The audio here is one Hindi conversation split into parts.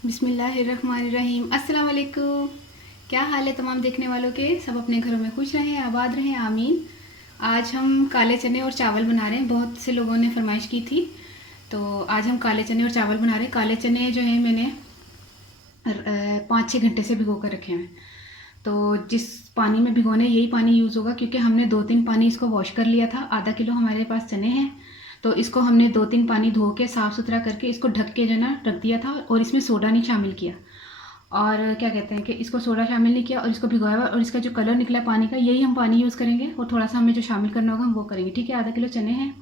बिस्मिल्लाहिर्रहमानिर्रहीम। अस्सलाम वालेकुम। क्या हाल है तमाम देखने वालों के? सब अपने घरों में खुश रहें, आबाद रहें, आमीन। आज हम काले चने और चावल बना रहे हैं। बहुत से लोगों ने फरमाइश की थी, तो आज हम काले चने और चावल बना रहे हैं। काले चने जो हैं मैंने 5-6 घंटे से भिगो कर रखे हैं। तो जिस पानी में भिगोने यही पानी यूज़ होगा, क्योंकि हमने 2-3 पानी इसको वॉश कर लिया था। आधा किलो हमारे पास चने हैं, तो इसको हमने 2-3 पानी धो के साफ़ सुथरा करके इसको ढक के जो है ना रख दिया था, और इसमें सोडा नहीं शामिल किया। और क्या कहते हैं कि इसको सोडा शामिल नहीं किया और इसको भिगोया हुआ, और इसका जो कलर निकला पानी का, यही हम पानी यूज़ करेंगे। और थोड़ा सा हमें जो शामिल करना होगा हम वो करेंगे, ठीक है। आधा किलो चने हैं,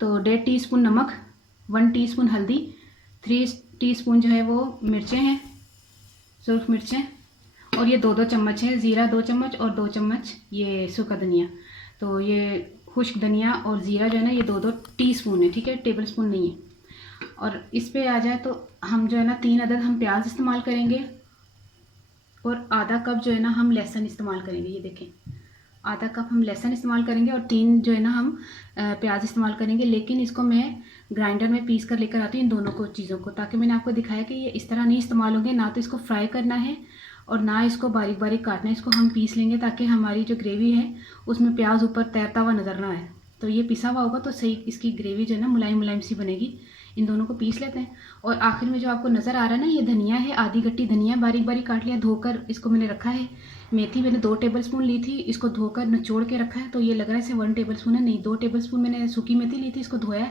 तो 1.5 टीस्पून नमक, 1 टीस्पून हल्दी, 3 टीस्पून जो है वो मिर्चें हैं, सुर्ख मिर्चें, और ये 2-2 चम्मच है ज़ीरा, 2 चम्मच, और 2 चम्मच ये सूखा धनिया। तो ये खुश्क धनिया और ज़ीरा जो है ना, ये 2-2 टीस्पून है, ठीक है, टेबल स्पून नहीं है। और इस पे आ जाए तो हम जो है ना 3 अदद हम प्याज इस्तेमाल करेंगे, और आधा कप जो है ना हम लहसुन इस्तेमाल करेंगे। ये देखें, आधा कप हम लहसुन इस्तेमाल करेंगे, और 3 जो है ना हम प्याज इस्तेमाल करेंगे। लेकिन इसको मैं ग्राइंडर में पीस कर लेकर आती हूँ इन दोनों को चीज़ों को, ताकि मैंने आपको दिखाया कि ये इस तरह नहीं इस्तेमाल होंगे। ना तो इसको फ्राई करना है और ना इसको बारीक बारीक काटना है। इसको हम पीस लेंगे ताकि हमारी जो ग्रेवी है उसमें प्याज ऊपर तैरता हुआ नज़र ना आए। तो ये पिसा हुआ होगा तो सही इसकी ग्रेवी जो है ना मुलायम मुलायम सी बनेगी। इन दोनों को पीस लेते हैं। और आखिर में जो आपको नज़र आ रहा है ना, ये धनिया है, आधी गट्टी धनिया बारीक बारीक काट लिया, धोकर इसको मैंने रखा है। मेथी मैंने 2 टेबल स्पून ली थी, इसको धोकर निचोड़ के रखा है। तो ये लग रहा है इसे 1 टेबल स्पून है, नहीं 2 टेबल स्पून मैंने सूखी मेथी ली थी, इसको धोया,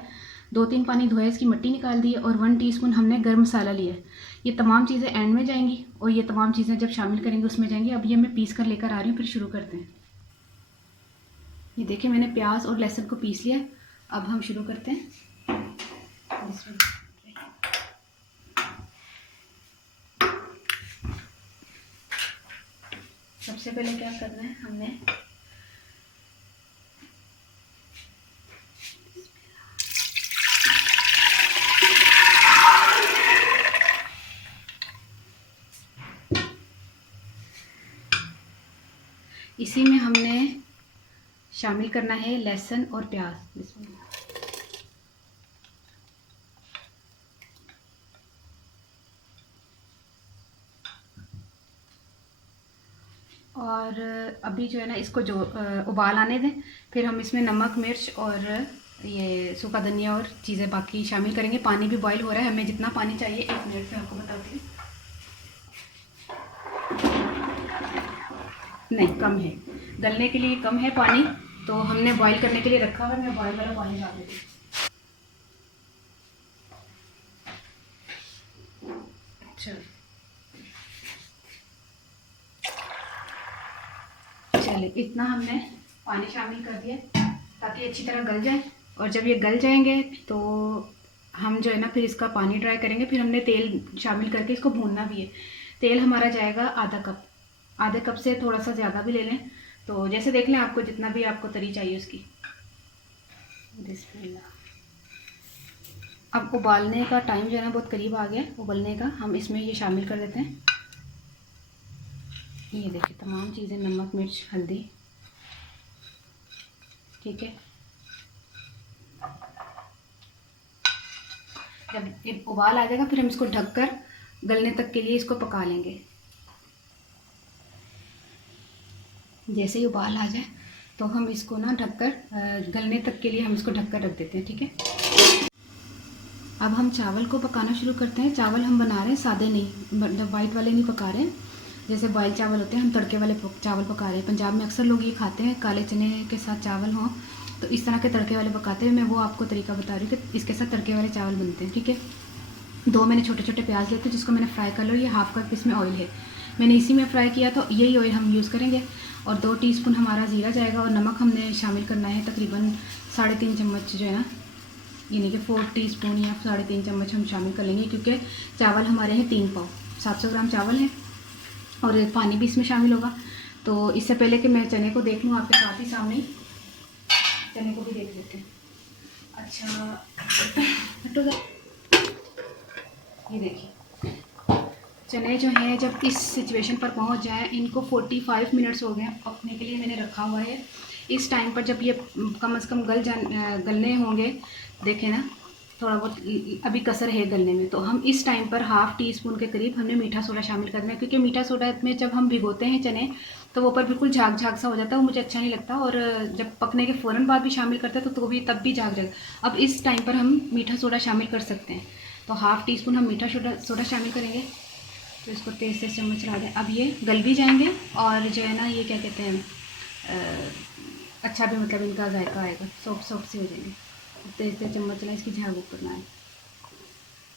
2-3 पानी धोया, इसकी मिट्टी निकाल दी है। और 1 टीस्पून हमने गर्म मसाला लिया है। ये तमाम चीज़ें एंड में जाएंगी, और ये तमाम चीज़ें जब शामिल करेंगे उसमें जाएंगी। अब ये मैं पीस कर लेकर आ रही हूँ, फिर शुरू करते हैं। ये देखिए मैंने प्याज और लहसुन को पीस लिया। अब हम शुरू करते हैं। सबसे पहले क्या करना है हमने, इसी में हमने शामिल करना है लहसुन और प्याज। और अभी जो है ना इसको जो उबाल आने दें, फिर हम इसमें नमक, मिर्च और ये सूखा धनिया और चीज़ें बाकी शामिल करेंगे। पानी भी बॉईल हो रहा है, हमें जितना पानी चाहिए 1 मिनट में आपको बताती हूँ। नहीं, कम है, गलने के लिए कम है पानी, तो हमने बॉईल करने के लिए रखा हुआ है। मैं बॉईल वाला पानी डाल देती हूँ। चलिए इतना हमने पानी शामिल कर दिया ताकि अच्छी तरह गल जाए। और जब ये गल जाएंगे तो हम जो है ना फिर इसका पानी ड्राई करेंगे। फिर हमने तेल शामिल करके इसको भूनना भी है। तेल हमारा जाएगा आधा कप, आधे कप से थोड़ा सा ज़्यादा भी ले लें, तो जैसे देख लें आपको जितना भी आपको तरी चाहिए उसकी। बिस्मिल्लाह। अब उबालने का टाइम जो है ना बहुत करीब आ गया उबलने का, हम इसमें ये शामिल कर देते हैं। ये देखिए तमाम चीज़ें, नमक, मिर्च, हल्दी, ठीक है। जब एक उबाल आ जाएगा फिर हम इसको ढककर गलने तक के लिए इसको पका लेंगे। जैसे ही उबाल आ जाए तो हम इसको ना ढककर गलने तक के लिए हम इसको ढककर रख देते हैं, ठीक है। अब हम चावल को पकाना शुरू करते हैं। चावल हम बना रहे हैं सादे नहीं, जब वाइट वाले नहीं पका रहे हैं, जैसे बॉयल चावल होते हैं, हम तड़के वाले चावल पका रहे हैं। पंजाब में अक्सर लोग ये खाते हैं, काले चने के साथ चावल हों तो इस तरह के तड़के वाले पकाते हैं। मैं वो आपको तरीका बता रही हूँ कि इसके साथ तड़के वाले चावल बनते हैं, ठीक है। 2 मैंने छोटे छोटे प्याज लेते जिसको मैंने फ्राई कर लिया। ये हाफ कप इसमें ऑयल है, मैंने इसी में फ्राई किया, तो यही ऑयल हम यूज़ करेंगे। और 2 टीस्पून हमारा ज़ीरा जाएगा, और नमक हमने शामिल करना है तकरीबन 3.5 चम्मच जो है ना, यानी कि 4 टीस्पून या 3.5 चम्मच हम शामिल कर लेंगे, क्योंकि चावल हमारे हैं 3 पाव, 700 ग्राम चावल है, और पानी भी इसमें शामिल होगा। तो इससे पहले कि मैं चने को देख लूँ आपके साथ ही सामने, चने को भी देख लेते हैं। अच्छा हटो, ये देखिए चने जो हैं जब इस सिचुएशन पर पहुंच जाए, इनको 45 मिनट्स हो गए पकने के लिए मैंने रखा हुआ है। इस टाइम पर जब ये कम से कम गलने होंगे, देखें ना, थोड़ा बहुत अभी कसर है गलने में। तो हम इस टाइम पर हाफ़ टी स्पून के करीब हमने मीठा सोडा शामिल करना है, क्योंकि मीठा सोडा में जब हम भिगोते हैं चने तो वो ऊपर बिल्कुल झाग झाग सा हो जाता है, वो मुझे अच्छा नहीं लगता। और जब पकने के फ़ौरन बाद भी शामिल करते हैं तो भी तब भी झाग जाएगा। अब इस टाइम पर हम मीठा सोडा शामिल कर सकते हैं। तो हाफ़ टी स्पून हम मीठा सोडा शामिल करेंगे। तो इसको तेज़ से चम्मच चला दें। अब ये गल भी जाएंगे और जो है ना ये क्या कहते हैं अच्छा भी मतलब इनका जायका आएगा, सॉफ्ट से हो जाएंगे। तेज़ से चम्मच चला, इसकी झाग ऊपर ना आए।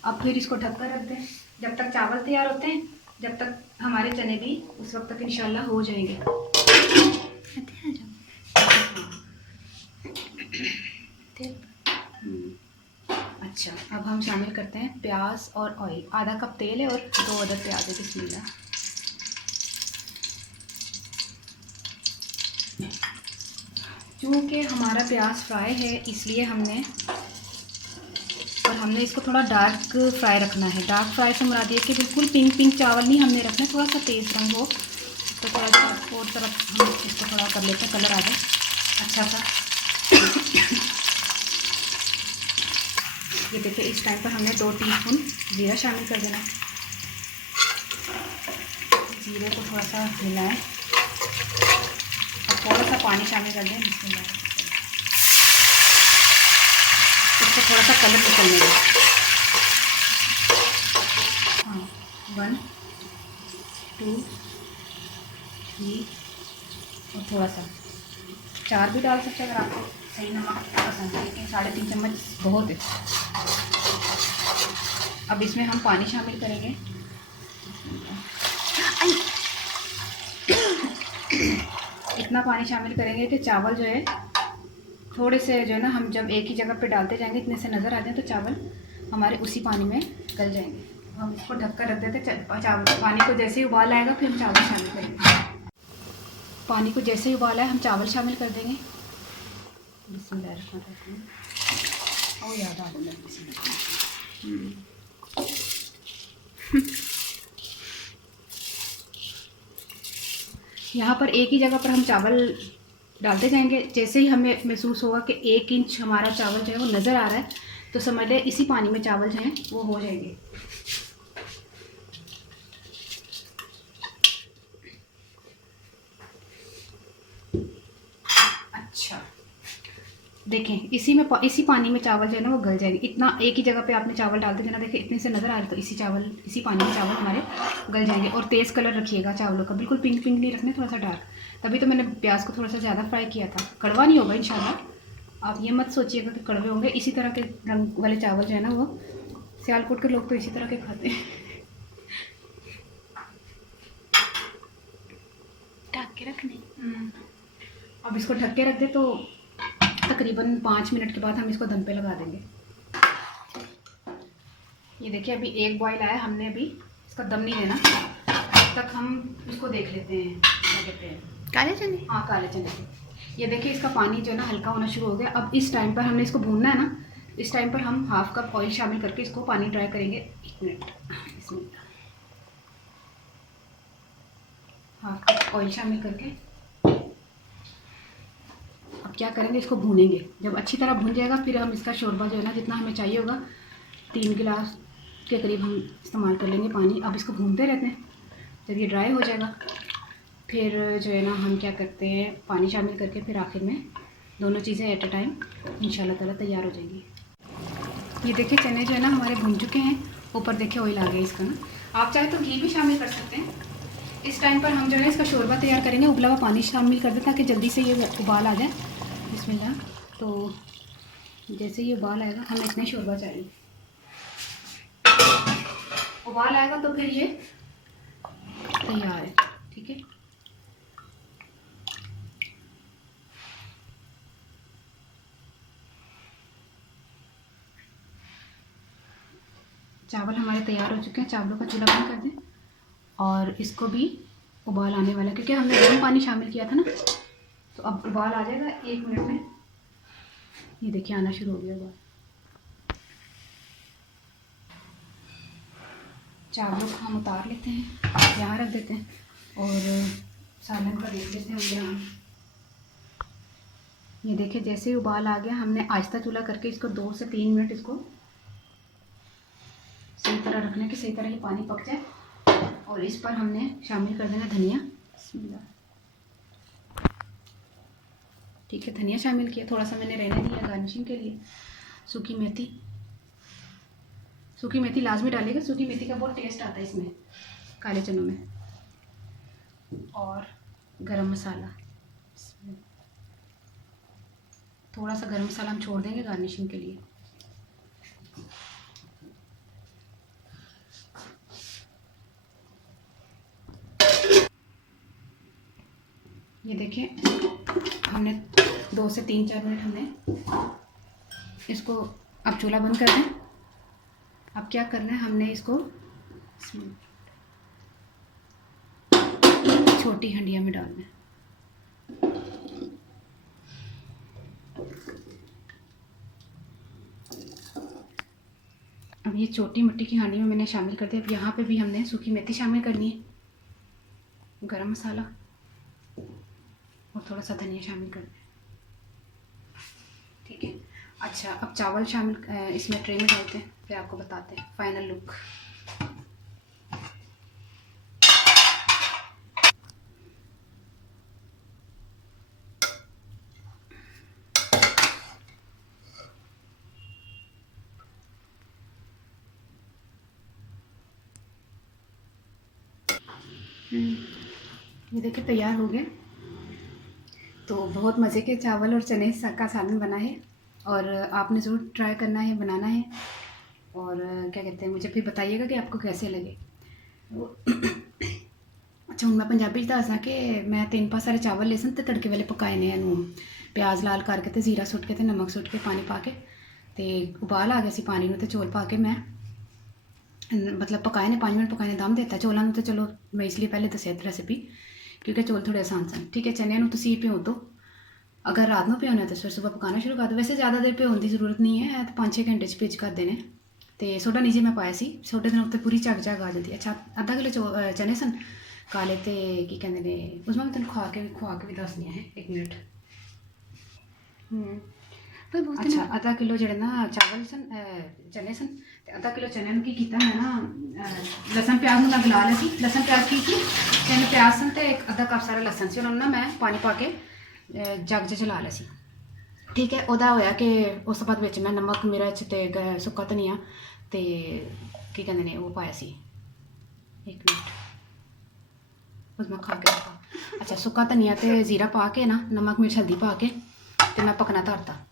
अब फिर इसको ढककर रख दें जब तक चावल तैयार होते हैं, जब तक हमारे चने भी उस वक्त तक इंशाल्लाह हो जाएंगे। अच्छा, अब हम शामिल करते हैं प्याज और ऑयल। आधा कप तेल है और 2 अदद प्याज है। बिस्मिल्लाह। चूँकि हमारा प्याज फ्राई है इसलिए हमने इसको थोड़ा डार्क फ्राई रखना है। डार्क फ्राई से मुराद ये कि बिल्कुल पिंक चावल नहीं हमने रखना, थोड़ा सा तेज़ रंग हो। तो थोड़ा सा और तरफ हम इसको थोड़ा कर लेते हैं, कलर आ जाए अच्छा सा। ये देखिए इस टाइम पर हमने 2 टीस्पून जीरा शामिल कर देना। जीरे को थोड़ा सा मिलाएं और थोड़ा सा पानी शामिल कर दें। इसको थोड़ा सा कलर निकलने दें। हाँ, 1 2 3 और थोड़ा सा 4 भी डाल सकते हैं अगर आपको सही नमक पसंद है, लेकिन 3.5 चम्मच बहुत है। अब इसमें हम पानी शामिल करेंगे। इतना पानी शामिल करेंगे कि चावल जो है थोड़े से जो है ना, हम जब एक ही जगह पे डालते जाएंगे इतने से नज़र आ जाए तो चावल हमारे उसी पानी में गल जाएंगे। हम इसको ढककर रख देते चावल। पानी को जैसे ही उबाल आएगा फिर हम चावल शामिल करेंगे। पानी को जैसे ही उबाल आए हम चावल शामिल कर देंगे। बिस्मिल्लाहिर्रहमानिर्रहीम। और याद आ गया बिस्मिल्लाह। यहाँ पर एक ही जगह पर हम चावल डालते जाएंगे। जैसे ही हमें महसूस होगा कि 1 इंच हमारा चावल जो है वो नज़र आ रहा है तो समझ लें इसी पानी में चावल जो हैं वो हो जाएंगे। अच्छा, देखें इसी पानी में चावल जो है ना वो गल जाएंगे। इतना एक ही जगह पे आपने चावल डालते जाना। देखें इतने से नज़र आ रहा है तो इसी पानी में चावल हमारे गल जाएंगे। और तेज़ कलर रखिएगा चावलों का, बिल्कुल पिंक नहीं रखने, थोड़ा सा डार्क। तभी तो मैंने प्याज को थोड़ा सा ज़्यादा फ्राई किया था। कड़वा नहीं होगा इंशाल्लाह। आप ये मत सोचिएगा कि कड़वे होंगे। इसी तरह के रंग वाले चावल जो है ना वो सियालकोट के लोग तो इसी तरह के खाते हैं। ढक के रखने। अब इसको ढक के रख दे तो तकरीबन 5 मिनट के बाद हम इसको दम पे लगा देंगे। ये देखिए अभी 1 बॉयल आया, हमने अभी इसका दम नहीं देना। तब तक हम इसको देख लेते हैं क्या कहते हैं, काले चने। हाँ, काले चने। ये देखिए इसका पानी जो है ना हल्का होना शुरू हो गया। अब इस टाइम पर हमने इसको भूनना है ना, इस टाइम पर हम हाफ कप ऑयल शामिल करके इसको पानी ड्राई करेंगे। 1 मिनट, इसमें हाफ कप ऑयल शामिल करके अब क्या करेंगे, इसको भूनेंगे। जब अच्छी तरह भून जाएगा फिर हम इसका शोरबा जो है ना जितना हमें चाहिए होगा 3 गिलास के करीब हम इस्तेमाल कर लेंगे पानी। अब इसको भूनते रहते हैं। जब ये ड्राई हो जाएगा फिर जो है ना हम क्या करते हैं, पानी शामिल करके फिर आखिर में दोनों चीज़ें एट अ टाइम इंशाल्लाह ताला तैयार हो जाएंगी। ये देखिए चने जो है ना हमारे भून चुके हैं। ऊपर देखिए ऑयल आ गया इसका ना। आप चाहे तो घी भी शामिल कर सकते हैं। इस टाइम पर हम जो है इसका शोरबा तैयार करेंगे। उबला हुआ पानी शामिल कर दें ताकि जल्दी से ये उबाल आ जाए। बिस्मिल्लाह। तो जैसे ये उबाल आएगा, हमें इतने शोरबा चाहिए। उबाल आएगा तो फिर ये तैयार है। ठीक है, चावल हमारे तैयार हो चुके हैं। चावलों का चूल्हा बंद कर दें और इसको भी उबाल आने वाला है क्योंकि हमने गर्म पानी शामिल किया था ना। तो अब उबाल आ जाएगा 1 मिनट में। ये देखिए आना शुरू हो गया उबाल। चावलों को हम उतार लेते हैं, यहाँ रख देते हैं और सालन का देख लेते हैं यहाँ। ये देखिए जैसे ही उबाल आ गया, हमने आहिस्ता चूल्हा करके इसको 2 से 3 मिनट इसको सही तरह रखना है कि सही तरह ये पानी पक जाए। और इस पर हमने शामिल कर देना धनिया। ठीक है, धनिया शामिल किया, थोड़ा सा मैंने रहने दिया गार्निशिंग के लिए। सूखी मेथी, सूखी मेथी लाजमी डालेगा, सूखी मेथी का बहुत टेस्ट आता है इसमें काले चनों में। और गरम मसाला, थोड़ा सा गरम मसाला हम छोड़ देंगे गार्निशिंग के लिए। ये देखिए, हमने 2 से 3-4 मिनट हमने इसको, अब चूल्हा बंद कर दें। अब क्या करना है, हमने इसको छोटी हंडिया में डालना है। अब ये छोटी मिट्टी की हांडी में मैंने शामिल कर दिया। अब यहाँ पे भी हमने सूखी मेथी शामिल करनी है, गरम मसाला और थोड़ा सा धनिया शामिल करना है। ठीक है, अच्छा अब चावल शामिल इसमें ट्रे में डालते हैं, फिर आपको बताते हैं फाइनल लुक। ये देखिए तैयार हो गए। तो बहुत मज़े के चावल और चने का सालन बना है, और आपने ज़रूर ट्राई करना है, बनाना है। और क्या कहते हैं, मुझे फिर बताइएगा कि आपको कैसे लगे। अच्छा हूँ मैं पंजाबी दसना कि मैं 3-5 सारे चावल लेसन ते तड़के वाले पकाए ने, प्याज लाल करके ते जीरा सुट के ते नमक सुट के पानी पा के ते उबाल आ गया सी पानी में, ते चौल पा के मैं मतलब पकाए ने 5 मिनट पकाए ने, दम देता चौलों में। तो चलो मैं इसलिए पहले दसिया रेसिपी, क्योंकि चौल थोड़े आसान सन। ठीक है, चने तुसी भ्यो दो, अगर रात में भ्योना तो फिर सुबह पकाना शुरू कर दो। वैसे ज़्यादा देर भ्योन की जरूरत नहीं है, तो 5-6 घंटे भिज कर देने। तो सोडा नीचे मैं पाया सी, सोडे दिन उत्ते पूरी झग झग आ जाती। अच्छा आधा किलो चने सन काले, तो की कहते हैं उसमें मैं तेन खुआ के भी दसनी है 1 मिनट। अच्छा आधा किलो जड़े ना चावल सन, चने सन, आधा किलो चने की किया मैं ना लसन प्याज मैं गला लिया सी। लसन प्याज की 3 प्याज सन, तो एक आधा कप सारा लसन से उन्होंने ना मैं पानी पा के जग च चला लिया सी। ठीक है, वह होया कि उस बाद विच मैं नमक मिर्च ते सुक्का धनिया ते की कहते हैं वो पाया सी। 1 मिनट उसमें खा के रखा। अच्छा सुक्का धनिया ते जीरा पा के ना, नमक मिर्च हल्दी पा के ते मैं पकना धरता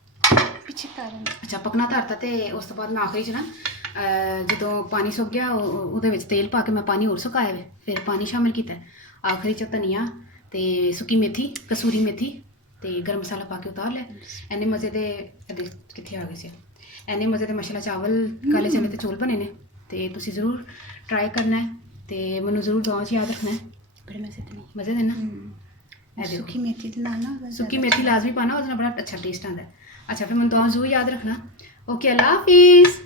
पिछे तार। अच्छा पकना धरता, तो उस तो बाद मैं आखिरी च ना जो पानी सुक गया वो तेल पा के मैं पानी और सुकाया, फिर पानी शामिल किया। आखिरी च धनिया ते सुक्की मेथी, कसूरी मेथी ते गरम मसाला पा के उतार लिया। इन्ने मज़े दे कितने आ गए से, इन्ने मज़े दे माशाल्लाह चावल काले चने ते चौल बने ने। तो तुसी ज़रूर ट्राई करना है, तो मैनू ज़रूर दुआ च याद रखना है। बड़े मज़े देना। सूखी मेथी लाना, सूखी मेथी लाजमी पाना, उसमें बड़ा अच्छा टेस्ट आता है। अच्छा फिर मैं दुआ ज़रूर याद रखना। ओके अल्लाह हाफिज़।